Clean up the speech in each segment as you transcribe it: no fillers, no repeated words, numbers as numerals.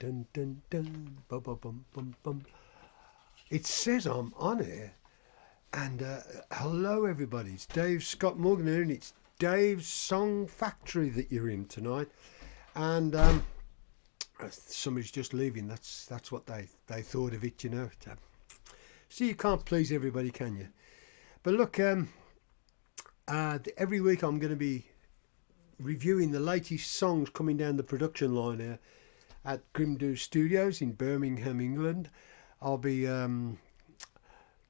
dun, dun, dun, bum, bum, bum, bum, bum. It says I'm on here, and hello everybody. It's Dave Scott Morgan here, and it's Dave's Song Factory that you're in tonight. And somebody's just leaving. That's what they thought of it, you know. See, you can't please everybody, can you? But look, every week I'm going to be reviewing the latest songs coming down the production line here at Grimdo Studios in Birmingham, England. I'll be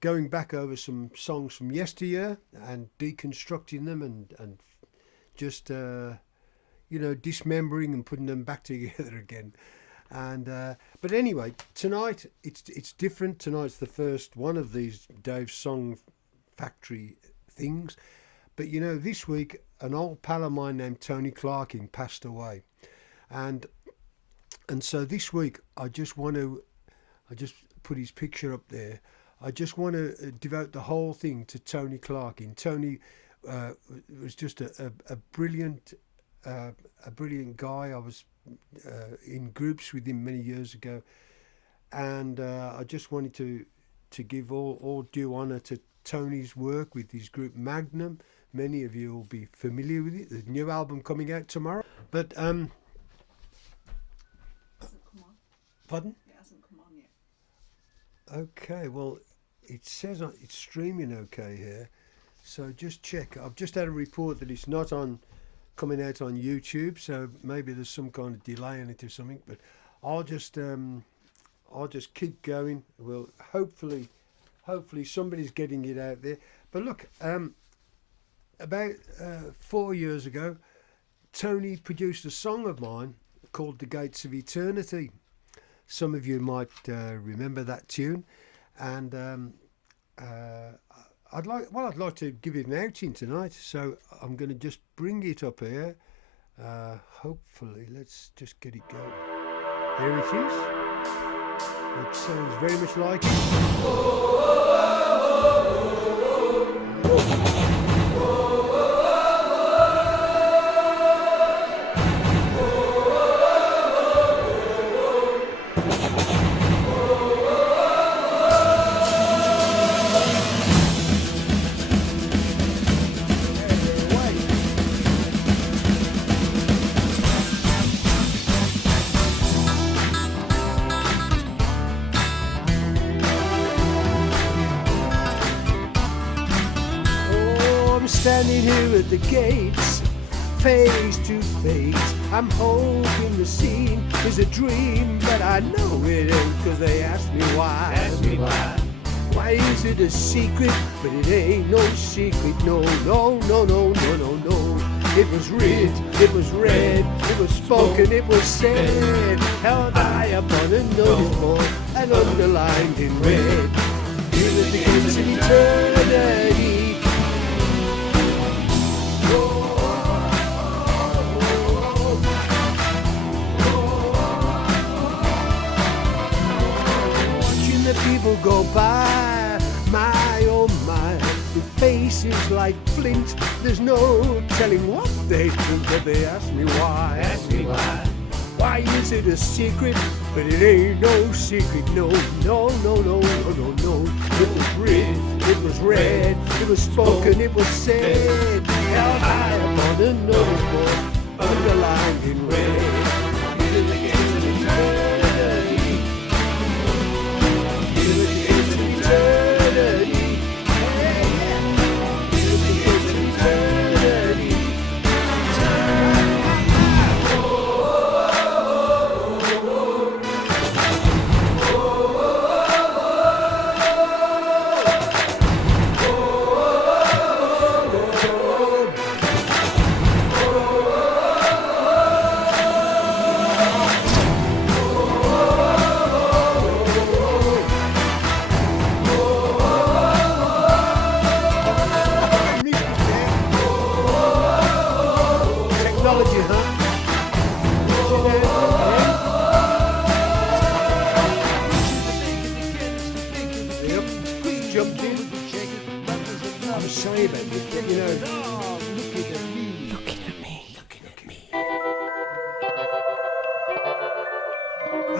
going back over some songs from yesteryear and deconstructing them and just dismembering and putting them back together again. And but anyway, tonight it's different. Tonight's the first one of these Dave's Song Factory things. But you know, this week an old pal of mine named Tony Clarkin passed away, and so this week I just put his picture up there. I just want to devote the whole thing to Tony Clarkin. Tony was just a brilliant guy. I was in groups with him many years ago, and I just wanted to give all due honour to Tony's work with his group Magnum. Many of you will be familiar with it. There's a new album coming out tomorrow. But Hasn't come on. Pardon? It hasn't come on yet. Okay, well, it says it's streaming okay here, so just check. I've just had a report that it's not coming out on YouTube, so maybe there's some kind of delay in it or something. But I'll just keep going. Well, hopefully somebody's getting it out there. But look, about 4 years ago, Tony produced a song of mine called "The Gates of Eternity." Some of you might remember that tune, and I'd like to give it an outing tonight. So I'm going to just bring it up here. Hopefully, let's just get it going. Here it is. It sounds very much like it. Standing here at the gates, face to face, I'm hoping the scene is a dream, but I know it ain't, 'cause they ask me why. Ask me why. Why is it a secret? But it ain't no secret, no, no, no, no, no, no, no. It was writ, it was read, it was spoken, it was said, held high up on a notice board and underlined in red. Here at the gates of eternity. People go by, my oh my, with faces like flint. There's no telling what they think, but they ask me why. Ask me why. Why is it a secret? But it ain't no secret, no, no, no, no, no, no, no. It was written, it was read, it was spoken, it was said, held high upon a notice board, underlined in red. It is the gates of eternity.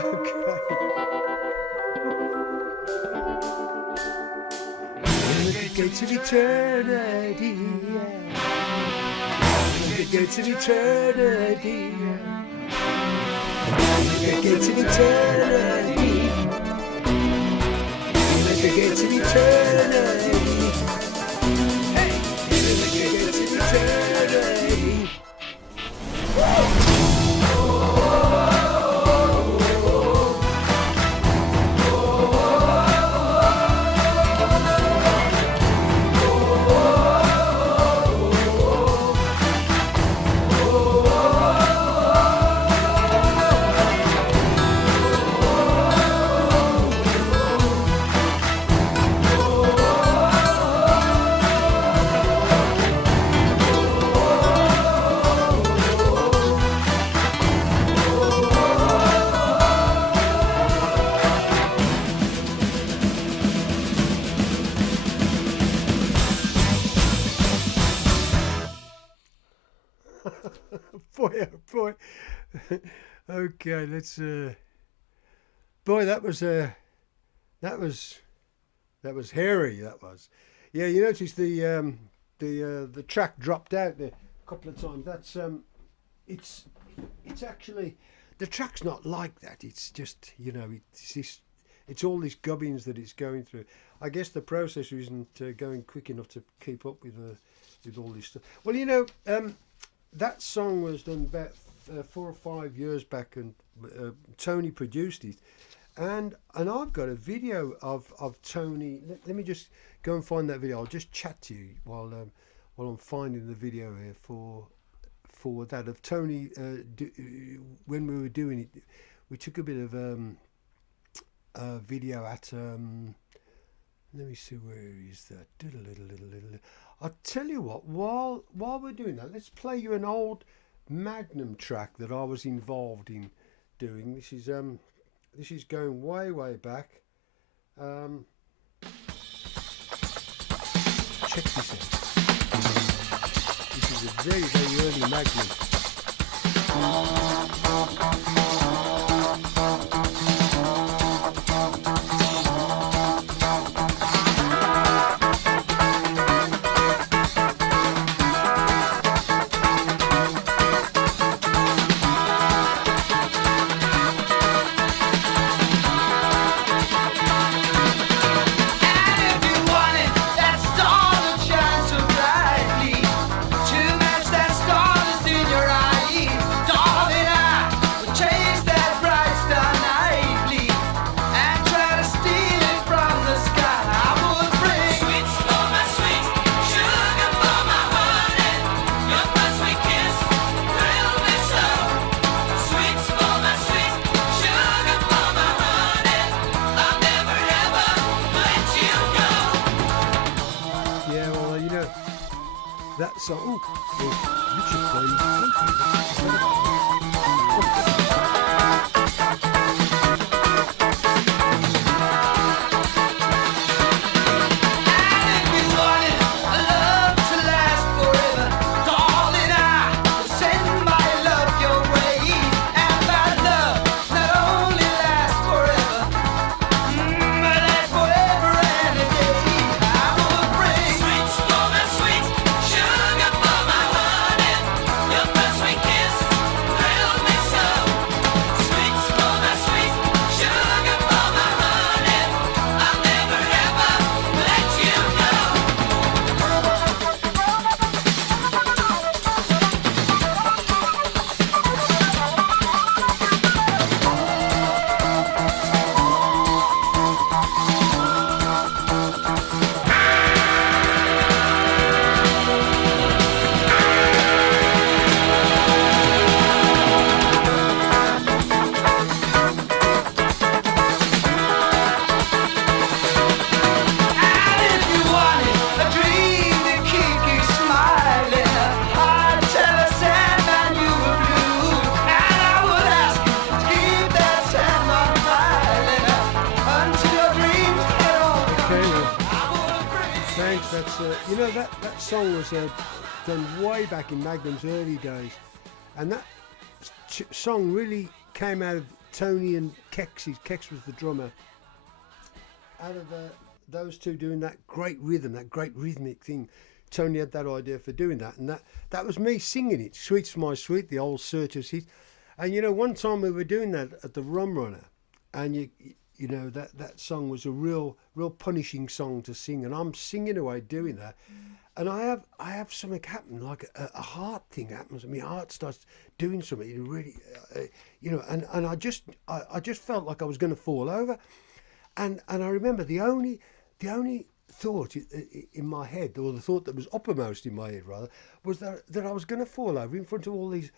The gates of eternity, the gates of eternity, the gates of eternity, the gates of eternity, hey, the gates of eternity. Boy, oh boy. Okay, let's. Boy, that was hairy. That was. Yeah, you notice the track dropped out there a couple of times. That's it's actually the track's not like that. It's just it's all these gubbins that it's going through. I guess the processor isn't going quick enough to keep up with all this stuff. Well, that song was done about 4 or 5 years back, and Tony produced it, and I've got a video of Tony. Let me just go and find that video. I'll just chat to you while I'm finding the video here for that of Tony. When we were doing it, we took a bit of video at. Let me see, where is that? I'll tell you what, while we're doing that, let's play you an old Magnum track that I was involved in doing. This is going way back. Check this out. This is a very early Magnum. That song, you should play. That's that song was done way back in Magnum's early days, and that song really came out of Tony and Kex was the drummer. Out of those two doing that great rhythm, that great rhythmic thing, Tony had that idea for doing that, and that was me singing it. Sweet's My Sweet, the old Searchers hit. And you know, one time we were doing that at the Rum Runner, and you know that song was a real punishing song to sing, and I'm singing away doing that, and I have something happen, like a heart thing happens, and my heart starts doing something. You really, you know, and I just felt like I was going to fall over. And I remember the only thought in my head, or the thought that was uppermost in my head rather, was that I was going to fall over in front of all these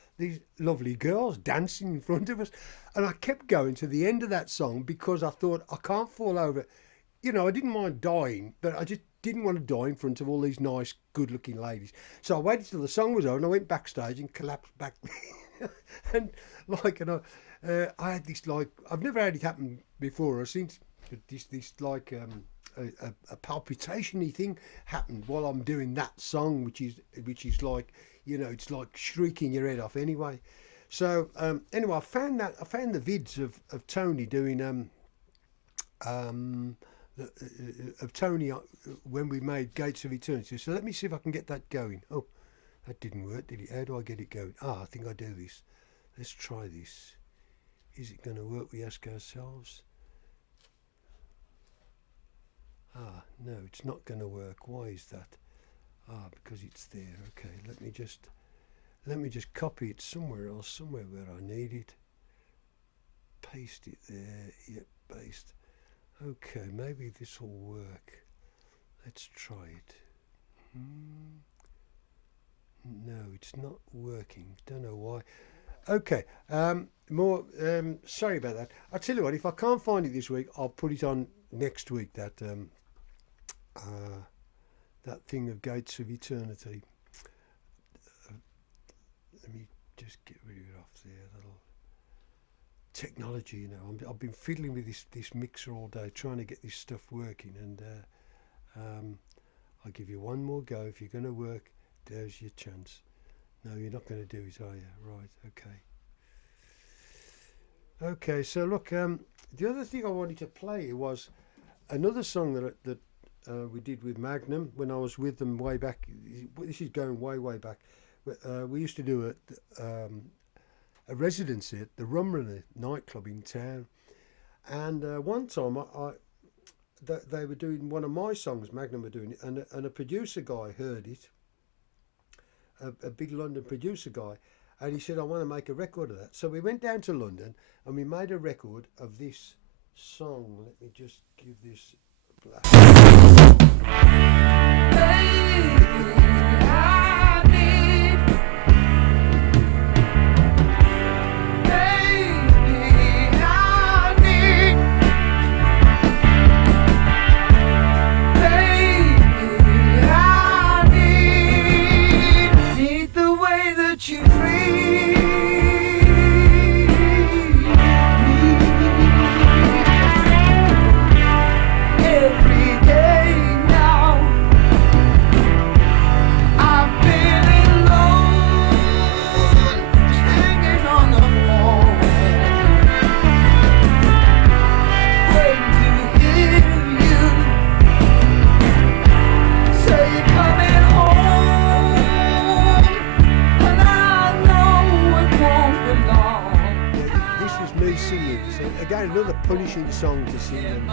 lovely girls dancing in front of us. And I kept going to the end of that song because I thought, I can't fall over. You know, I didn't mind dying, but I just didn't want to die in front of all these nice, good-looking ladies. So I waited till the song was over, and I went backstage and collapsed back. And I had this, like, I've never had it happen before or since. This like a palpitation-y thing happened while I'm doing that song, which is like, you know, it's like shrieking your head off anyway. So anyway, I found the vids of Tony doing of Tony when we made Gates of Eternity. So let me see if I can get that going. Oh, that didn't work, did it? How do I get it going? I think I do this. Let's try this. Is it going to work? We ask ourselves. No, it's not going to work. Why is that? Because it's there. Okay, let me just copy it somewhere else, somewhere where I need it. Paste it there. Yep, paste. Okay, maybe this will work. Let's try it. No, it's not working. Don't know why. Okay, sorry about that. I'll tell you what, if I can't find it this week, I'll put it on next week, that thing of Gates of Eternity. Let me just get rid of it off there. That'll technology, you know. I've been fiddling with this mixer all day, trying to get this stuff working, and I'll give you one more go. If you're going to work, there's your chance. No, you're not going to do it, are you? Right, okay. Okay, so look, the other thing I wanted to play was another song that we did with Magnum when I was with them way back. This is going way back. We used to do a residency at the Rum Runner nightclub in town, and one time they were doing one of my songs. Magnum were doing it, and a producer guy heard it. A big London producer guy, and he said, I want to make a record of that. So we went down to London and we made a record of this song. Let me just give this a blast. Again, another punishing song to sing.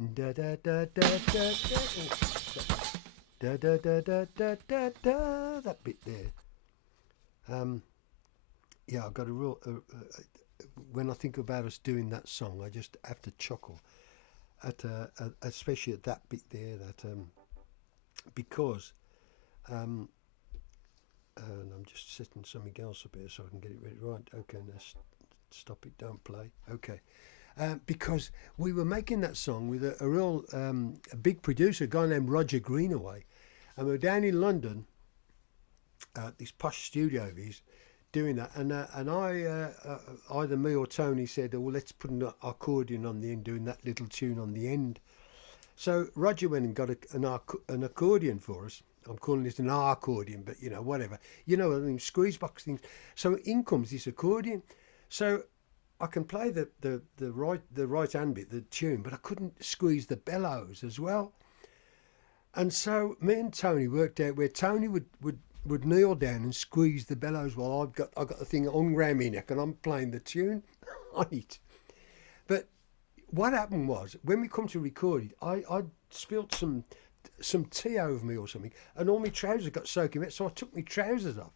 Da da da da da da. Da da da da da da da. That bit there. Yeah, I've got a real. When I think about us doing that song, I just have to chuckle at, especially at that bit there. That because, and I'm just setting something else up here so I can get it ready. Right. Okay. Now stop it. Don't play. Okay. Because we were making that song with a real a big producer, a guy named Roger Greenaway, and we were down in London at this posh studio of his doing that, and I either me or Tony said, "Oh, well, let's put an accordion on the end, doing that little tune on the end." So Roger went and got an accordion for us. I'm calling it an accordion, but you know, whatever. You know, I mean, squeeze box things. So in comes this accordion. So I can play the right hand bit, the tune, but I couldn't squeeze the bellows as well. And so me and Tony worked out where Tony would kneel down and squeeze the bellows while I got the thing on round my neck and I'm playing the tune on it. But what happened was when we come to record it, I spilt some tea over me or something, and all my trousers got soaking wet, so I took my trousers off.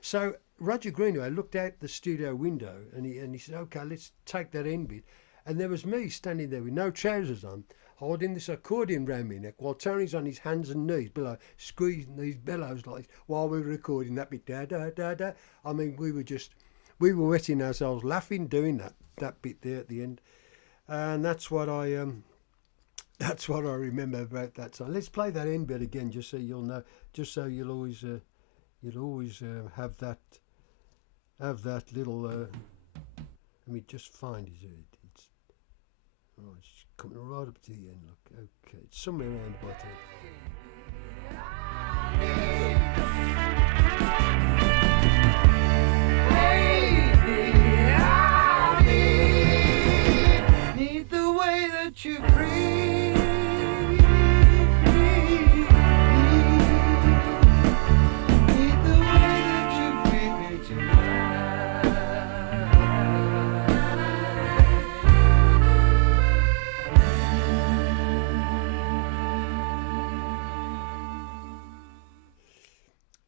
So Roger Greenaway looked out the studio window and he said, "Okay, let's take that end bit." And there was me standing there with no trousers on, holding this accordion round my neck while Tony's on his hands and knees below, squeezing these bellows like this while we were recording that bit. Da da da da. I mean, we were wetting ourselves laughing doing that bit there at the end, and that's what I remember about that song. Let's play that end bit again, just so you'll know, just so you'll always have that little. Let me just find it. It's coming right up to the end. Look, okay, it's somewhere around about I need the way that you breathe. Need the way that you breathe me tonight.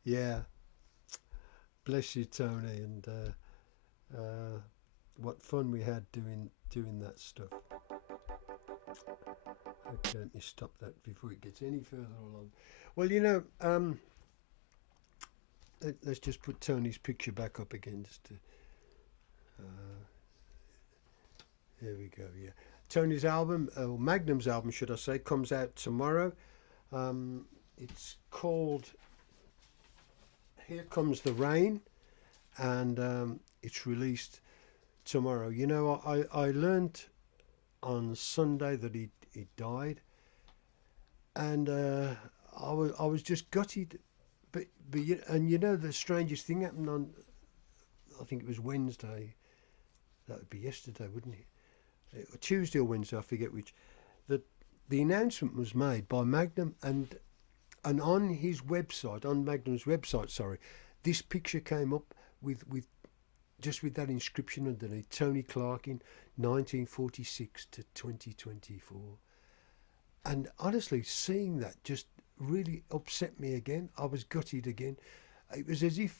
Yeah, bless you, Tony, and what fun we had doing that stuff. Okay, let me stop that before it gets any further along. Well, you know, let's just put Tony's picture back up again, just to. There we go. Yeah, Tony's album, or Magnum's album, should I say, comes out tomorrow. It's called Here Comes the Rain, and it's released tomorrow. You know, I learned on Sunday that he died, and I was just gutted. But you know, the strangest thing happened on, I think it was Wednesday. That would be yesterday, wouldn't it? Tuesday or Wednesday, I forget which. That the announcement was made by Magnum, and on his website, on Magnum's website, sorry, this picture came up with that inscription underneath: Tony Clarkin, 1946 to 2024. And honestly, seeing that just really upset me again. I was gutted again. It was as if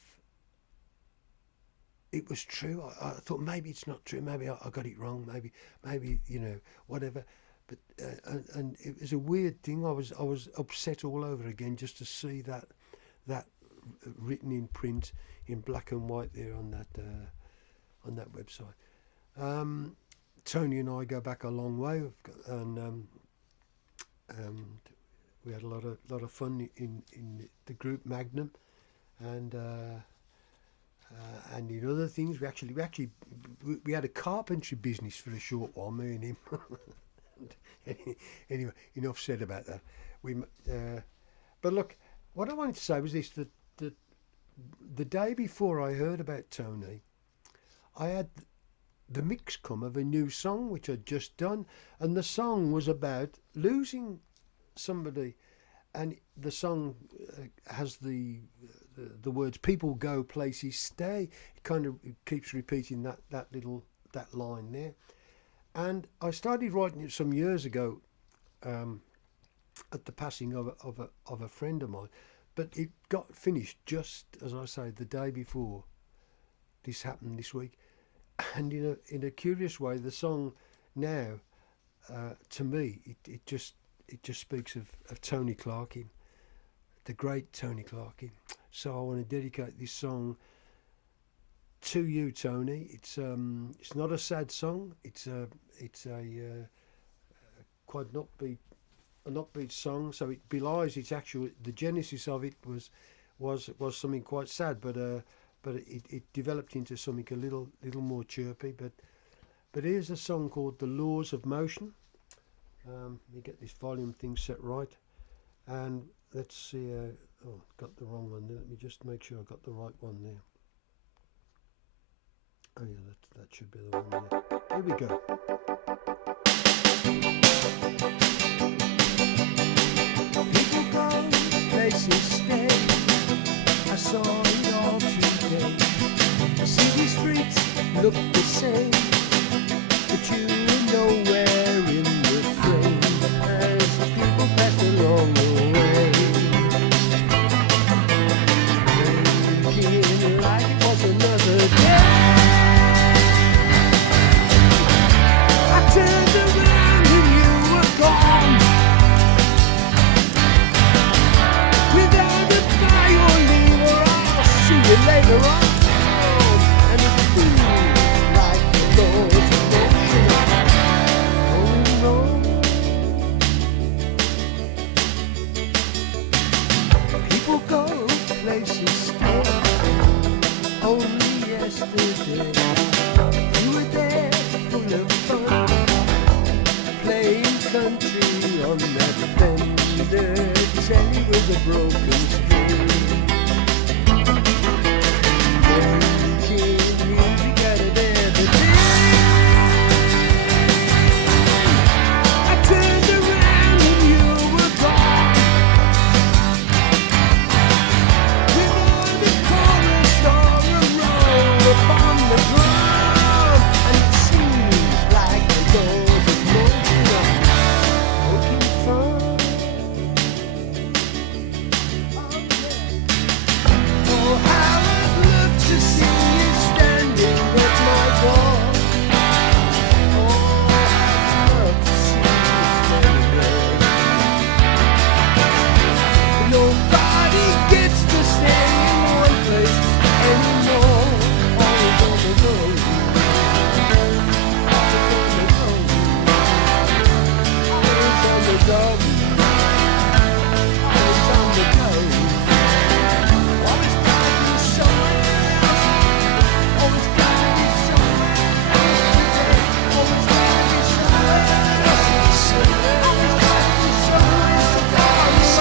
it was true. I thought maybe it's not true. Maybe I got it wrong. Maybe you know, whatever. But and it was a weird thing. I was upset all over again just to see that written in print in black and white there on that website. Tony and I go back a long way, and we had a lot of fun in the group Magnum, and in other things. We had a carpentry business for a short while, me and him. Anyway, enough said about that. But look, what I wanted to say was this: that the day before I heard about Tony, I had the mix come of a new song which I'd just done, and the song was about losing somebody, and the song has the words "people go, places stay." It kind of keeps repeating that line there. And I started writing it some years ago, at the passing of a friend of mine, but it got finished just as I say the day before this happened this week, and in a curious way, the song now to me it just speaks of Tony Clarkin, the great Tony Clarkin. So I want to dedicate this song to you, Tony. It's not a sad song. It's a quite an upbeat song. So it belies its actual. The genesis of it was something quite sad, but it developed into something a little more chirpy. But here's a song called "The Laws of Motion." Let me get this volume thing set right, and let's see. Got the wrong one there. Let me just make sure I got the right one there. Oh yeah, that should be the one there. Here we go. People go, places stay. I saw it all today. City streets look the same, but you were nowhere in the frame as the people passed along the way. Thinking like it was another day. I turned around and you were gone. Without a bye or leave, or I'll see you later on. And it feels like the laws of motion are going wrong. People go, places stay. Only yesterday you were there, full of fun, playing country on that Fender. Telly with a broken string, making music out of everything. I turned around and you were gone. Without a chorus or a roll upon the drum, and it seems like the laws of motion are poking fun. Oh, how I'd love to see you standing at my door. Oh, I'd love to see you standing there. Nobody gets to stay in one place anymore. Always on the road. Always on the go. Always on the go. Always gotta be somewhere else. Always gotta be somewhere else. Always gotta be somewhere else. Always gotta be somewhere so far away.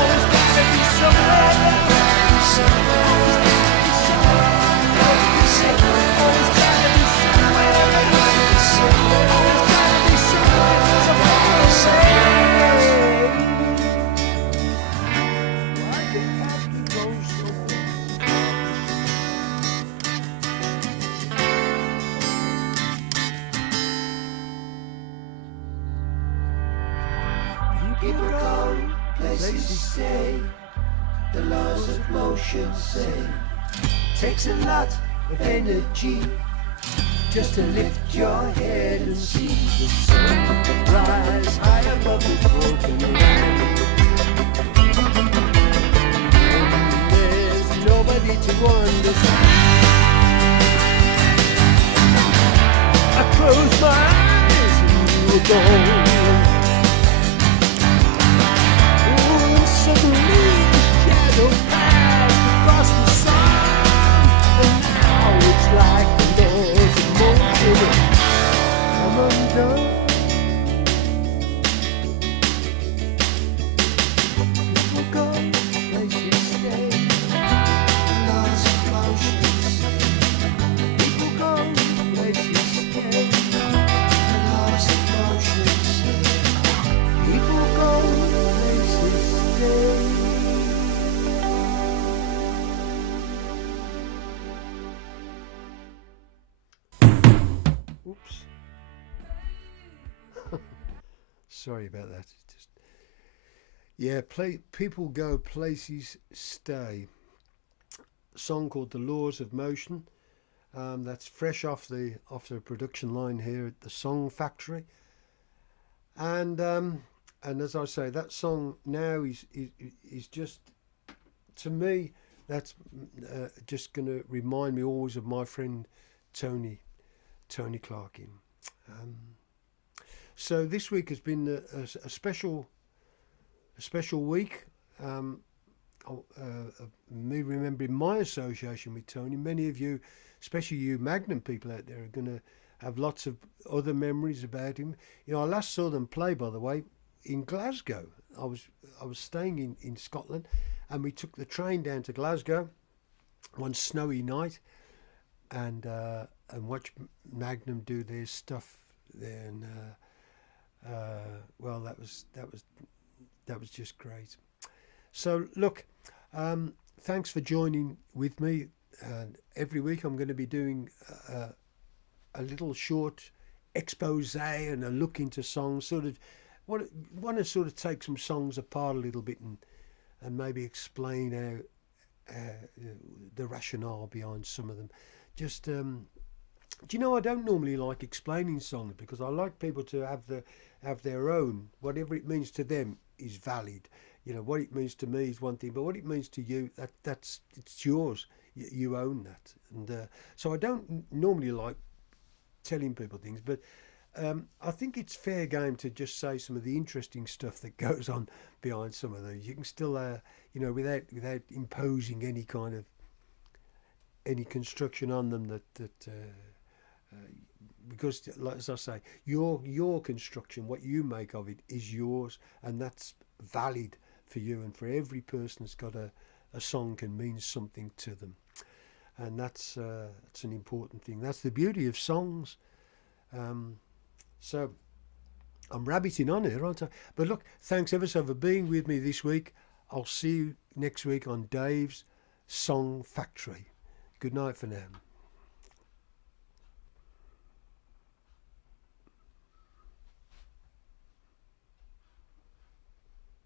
Always gotta be somewhere else. Always gotta be somewhere else. Always gotta be somewhere else. Always gotta be somewhere so far away. Why do you have to go so far? People go, places stay. The laws of motion say takes a lot of energy just to lift your head and see the sun rise high above the broken land. There's nobody to understand. I close my eyes and you were gone. And suddenly the shadow passed across the sun, and now it's like the laws of motion come undone. Sorry about that. It's just yeah. People go places stay. Song called "The Laws of Motion." That's fresh off the production line here at the Song Factory, and as I say, that song now is just, to me, that's just going to remind me always of my friend Tony Clarkin. Um, so this week has been a special week. Um, me remembering my association with Tony. Many of you, especially you Magnum people out there, are going to have lots of other memories about him. You know, I last saw them play, by the way, in Glasgow. I was staying in Scotland, and we took the train down to Glasgow one snowy night, and watched Magnum do their stuff there, and well, that was just great. So look, thanks for joining with me. And every week I'm going to be doing a little short expose and a look into songs. Sort of want to sort of take some songs apart a little bit and maybe explain how the rationale behind some of them. Just do you know, I don't normally like explaining songs because I like people to have their own. Whatever it means to them is valid. You know, what it means to me is one thing, but what it means to you, that's it's yours. You own that, and so I don't normally like telling people things, but I think it's fair game to just say some of the interesting stuff that goes on behind some of those. You can still, you know, without imposing any kind of any construction on them because, like, as I say, your construction, what you make of it, is yours, and that's valid for you, and for every person that's got a song can mean something to them, and that's an important thing. That's the beauty of songs. So I'm rabbiting on here, aren't I? But look, thanks ever so for being with me this week. I'll see you next week on Dave's Song Factory. Good night for now.